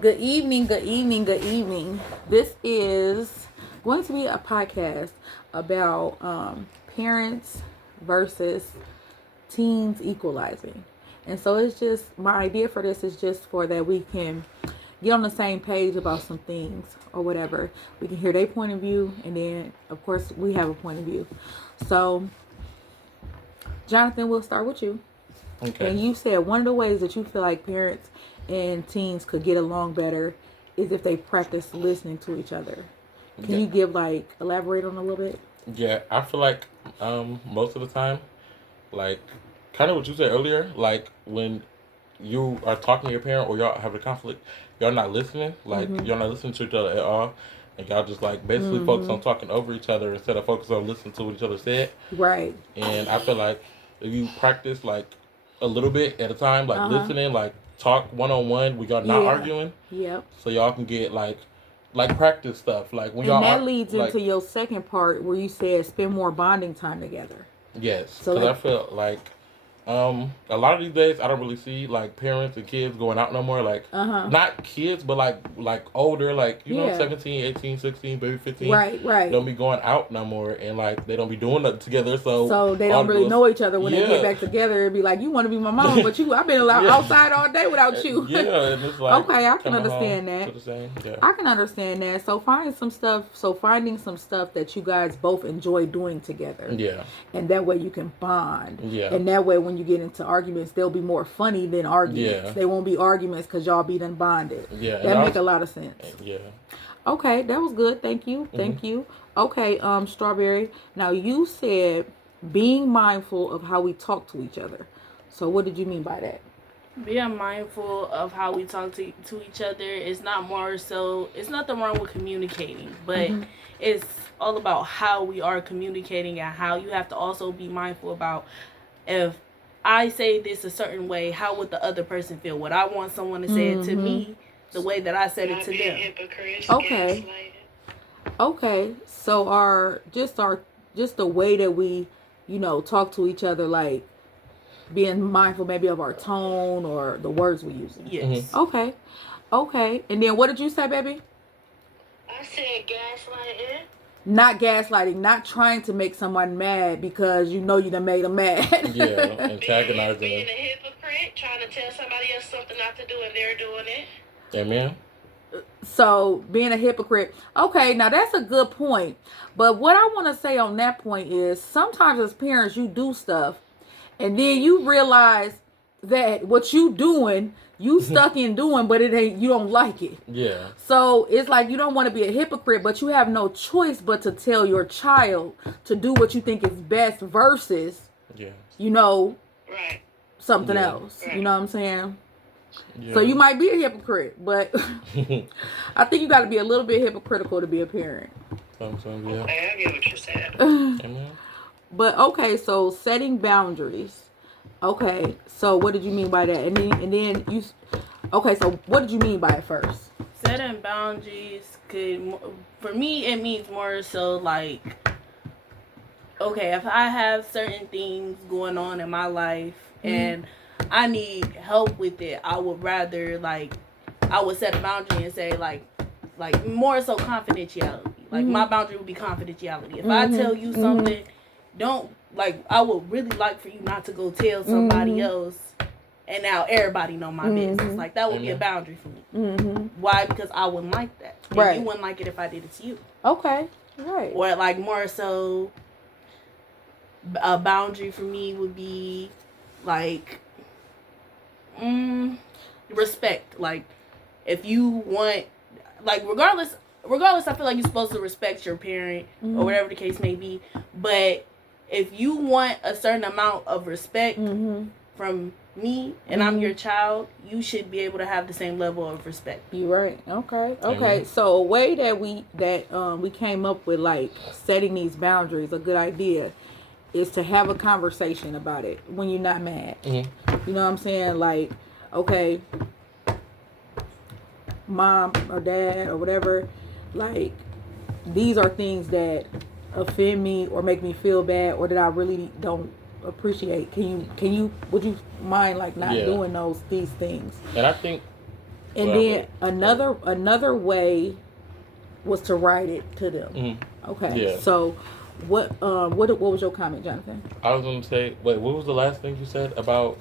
Good evening, good evening, good evening. This is going to be a podcast about parents versus teens equalizing. And so it's just my idea for this is just for that we can get on the same page about some things or whatever. We can hear their point of view, and then of course we have a point of view. So, Jonathan, we'll start with you. Okay. And you said one of the ways that you feel like parents and teens could get along better is if they practice listening to each other. Can you give elaborate on a little bit? Yeah, I feel like most of the time, like kind of what you said earlier, like when you are talking to your parent or y'all have a conflict, y'all not listening, like Mm-hmm. y'all not listening to each other at all, and y'all just like basically focus Mm-hmm. on talking over each other instead of focus on listening to what each other said. Right. And I feel like if you practice like a little bit at a time, like Uh-huh. listening, like talk one on one, we y'all not Yeah. arguing, Yep. so y'all can get like practice stuff, like when And y'all that are leads like. into your second part where you said spend more bonding time together. Yes, So because I like feel like a lot of these days I don't really see like parents and kids going out no more. Like uh-huh. not kids, but like older, like Yeah. 17, 18, 16, maybe 15. Right, right. Don't be going out no more, and like they don't be doing that together. So So they all don't the really girls, know each other when they get yeah, back together. It'd be like, you want to be my mama, but I've been yeah, outside all day without you. yeah, and it's like Okay, I can coming home understand to that. the same. Yeah, I can understand that. So finding some stuff that you guys both enjoy doing together. yeah, And that way you can bond. yeah, And that way when you get into arguments, they'll be more funny than arguments. yeah, They won't be arguments because y'all be done bonded. yeah, and That make also a lot of sense. yeah. Okay, that was good. Thank you. Hmm. Thank you. Okay, Strawberry. Now you said being mindful of how we talk to each other. So what did you mean by that? Being mindful of how we talk to each other is not more so, it's nothing wrong with communicating, but Mm-hmm. it's all about how we are communicating and how you have to also be mindful about if I say this a certain way, how would the other person feel? Would I want someone to say it to Mm-hmm. me the way that I said it Not to being them? hypocrites, Okay. gaslighting. Okay. So our just the way that we, talk to each other, like being mindful maybe of our tone or the words we're using. Hmm. Yes. Okay. Okay. And then what did you say, baby? I said gaslighting. Not gaslighting, not trying to make someone mad because you done made them mad. Yeah, Being, antagonizing being them. a hypocrite, trying to tell somebody else something not to do and they're doing it. Amen. So being a hypocrite. Okay, now that's a good point. But what I want to say on that point is sometimes as parents you do stuff and then you realize that what you doing, you stuck in doing, but it ain't you don't like it. Yeah. So it's like you don't want to be a hypocrite, but you have no choice but to tell your child to do what you think is best versus, Yeah. Right. something Yeah. else. Right. You know what I'm saying? Yeah. So you might be a hypocrite, but I think you got to be a little bit hypocritical to be a parent. Sometimes, yeah. Okay, I get what you're saying. Amen. But okay, so setting boundaries. Okay, so what did you mean by that? And then you. Okay, so what did you mean by it first? Setting boundaries for me, it means more so like, okay, if I have certain things going on in my life and I need help with it, I would rather I would set a boundary and say like more so confidentiality. Like my boundary would be confidentiality. If I tell you something, don't I would really like for you not to go tell somebody else and now everybody know my business. Like that would be a boundary for me. Why? Because I wouldn't like that. And Right. you wouldn't like it if I did it to you. Okay, right. Or more so a boundary for me would be like respect. Like if you want regardless I feel like you're supposed to respect your parent or whatever the case may be. But if you want a certain amount of respect from me and I'm your child, you should be able to have the same level of respect. You're right. Okay. Amen. So a way that we came up with setting these boundaries, a good idea, is to have a conversation about it when you're not mad. Mm-hmm. You know what I'm saying? Like, okay, mom or dad or whatever, like these are things that offend me or make me feel bad or that I really don't appreciate. Would you mind not Yeah. doing these things? And I think And then another way was to write it to them. Mm-hmm. Okay. Yeah. So what was your comment, Jonathan? I was gonna say, wait, what was the last thing you said about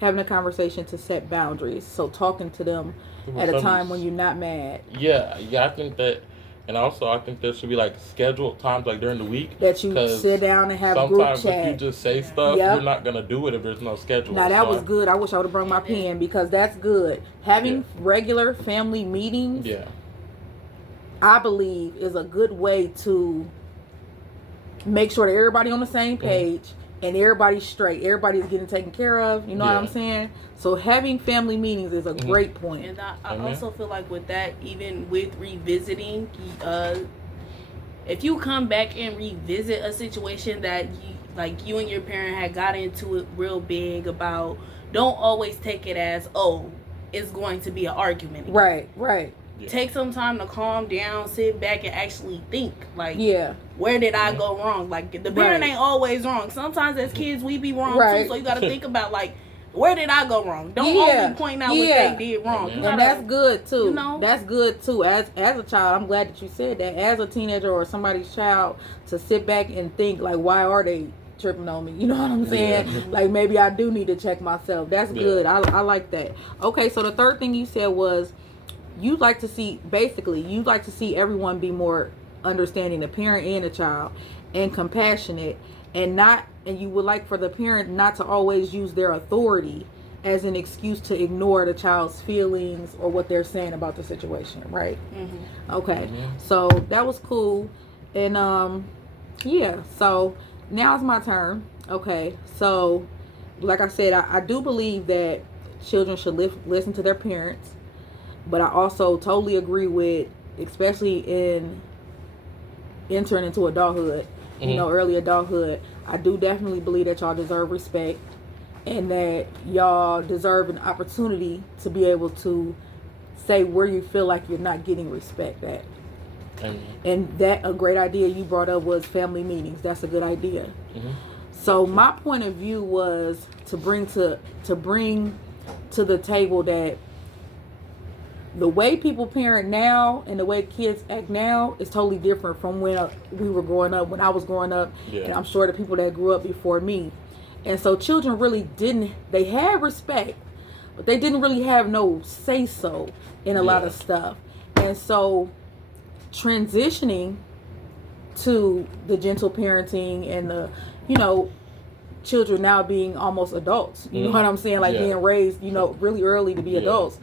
having a conversation to set boundaries? So talking to them at a time when you're not mad. Yeah, I think that, and also I think there should be like scheduled times like during the week that you sit down and have group chat. Sometimes if you just say stuff, you're not gonna do it if there's no schedule. Now that was good. I wish I would have brought my pen because that's good. Having regular family meetings, I believe, is a good way to make sure that everybody on the same page and everybody's straight. Everybody's getting taken care of. You know what I'm saying? So having family meetings is a great point. And I also feel like with that, even with revisiting, if you come back and revisit a situation that you and your parent had got into it real big about, don't always take it as, oh, it's going to be an argument again. Right. Yeah. Take some time to calm down, sit back, and actually think. Like, where did I go wrong? Like, the parent ain't always wrong. Sometimes as kids, we be wrong too. So you got to think about, like, where did I go wrong? Don't only point out what they did wrong. And gotta, that's good too. You know? That's good too. As a child, I'm glad that you said that. As a teenager or somebody's child, to sit back and think, like, why are they tripping on me? You know what I'm saying? Yeah. Like, maybe I do need to check myself. That's good. I like that. Okay, so the third thing you said was you'd like to see everyone be more understanding, the parent and the child, and compassionate, and you would like for the parent not to always use their authority as an excuse to ignore the child's feelings or what they're saying about the situation, right? Okay, so that was cool. And so now it's my turn. Okay, so like I said, I do believe that children should listen to their parents, but I also totally agree with, especially in entering into adulthood, early adulthood, I do definitely believe that y'all deserve respect and that y'all deserve an opportunity to be able to say where you feel like you're not getting respect at. And that a great idea you brought up was family meetings. That's a good idea. So my point of view was to bring to the table that the way people parent now and the way kids act now is totally different from when we were growing up, when I was growing up, and I'm sure the people that grew up before me. And so children really they had respect, but they didn't really have no say-so in a lot of stuff. And so transitioning to the gentle parenting and the, children now being almost adults, you know what I'm saying? Like being raised, really early to be adults.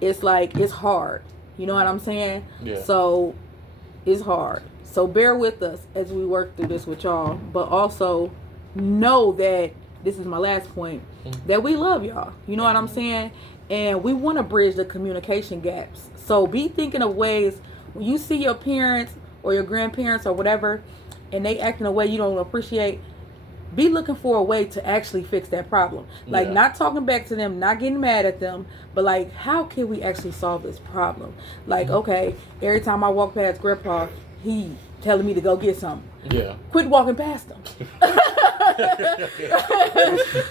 It's like, it's hard. You know what I'm saying? Yeah. So it's hard. So bear with us as we work through this with y'all. But also know that, this is my last point, that we love y'all. You know what I'm saying? And we want to bridge the communication gaps. So be thinking of ways, when you see your parents or your grandparents or whatever, and they act in a way you don't appreciate, be looking for a way to actually fix that problem. Like, not talking back to them, not getting mad at them, but like, how can we actually solve this problem? Like, okay, every time I walk past Grandpa, he telling me to go get something. Yeah. Quit walking past them.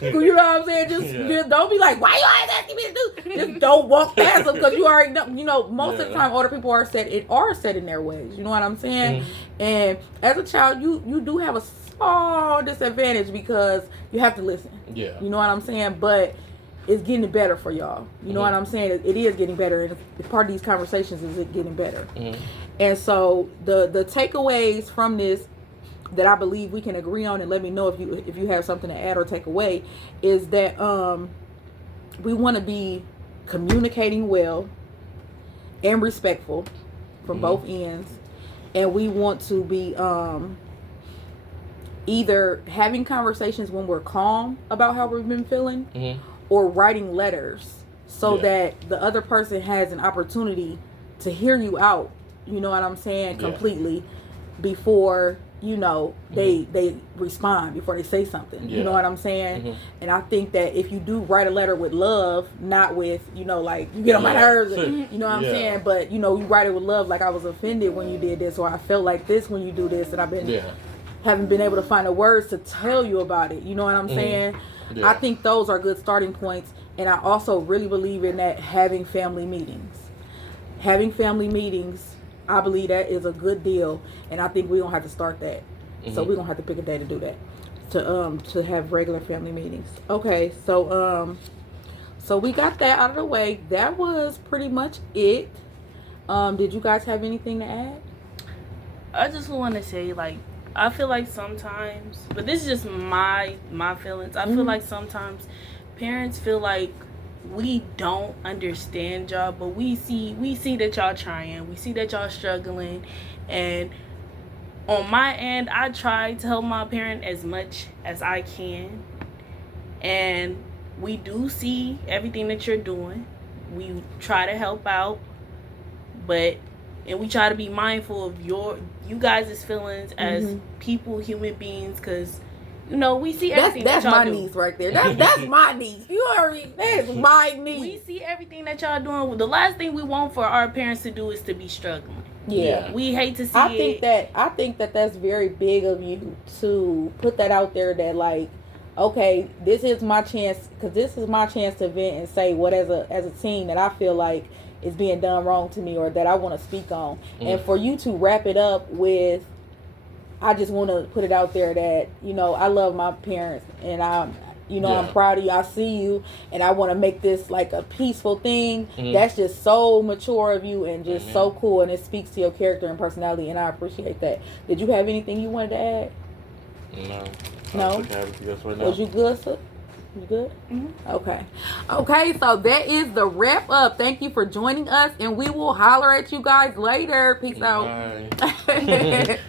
You know what I'm saying? Just don't be like, why you always asking me to do? Just don't walk past them, because you already know. Most of the time, older people are set in their ways. You know what I'm saying? And as a child, you do have a small disadvantage because you have to listen. Yeah. You know what I'm saying? But it's getting better for y'all. You know what I'm saying? It is getting better, and part of these conversations is it getting better. And so the takeaways from this that I believe we can agree on, and let me know if you have something to add or take away, is that we want to be communicating well and respectful from both ends, and we want to be either having conversations when we're calm about how we've been feeling, or writing letters so that the other person has an opportunity to hear you out, you know what I'm saying, completely, before they respond, before they say something. You know what I'm saying? And I think that if you do write a letter with love, not with like, you get on my nerves, you know what I'm saying, but you write it with love, like, I was offended when you did this, or I felt like this when you do this, and I've been haven't been able to find the words to tell you about it. You know what I'm saying? I think those are good starting points. And I also really believe in that having family meetings. Having family meetings, I believe that is a good deal, and I think we're gonna have to start that. So we're gonna have to pick a day to do that. To have regular family meetings. Okay, so we got that out of the way. That was pretty much it. Did you guys have anything to add? I just want to say, like, I feel like sometimes, but this is just my feelings. I feel like sometimes parents feel like we don't understand y'all, but we see that y'all trying. We see that y'all struggling, and on my end, I try to help my parent as much as I can, and we do see everything that you're doing. We try to help out, and we try to be mindful of you guys' feelings as people, human beings, because we see everything that's that y'all my do. niece right there. That's my niece. You already, that's my niece. We see everything that y'all doing. The last thing we want for our parents to do is to be struggling. Yeah. We hate to see I think that that's very big of you to put that out there, that like, okay, this is my chance, because this is my chance to vent and say what as a teen that I feel like is being done wrong to me, or that I want to speak on. And for you to wrap it up with, I just want to put it out there that, I love my parents, and I'm proud of you. I see you, and I want to make this like a peaceful thing. That's just so mature of you, and just so cool, and it speaks to your character and personality, and I appreciate that. Did you have anything you wanted to add? No. Was you good, sir? You good? Okay, so that is the wrap up. Thank you for joining us, and we will holler at you guys later. Peace out. Bye.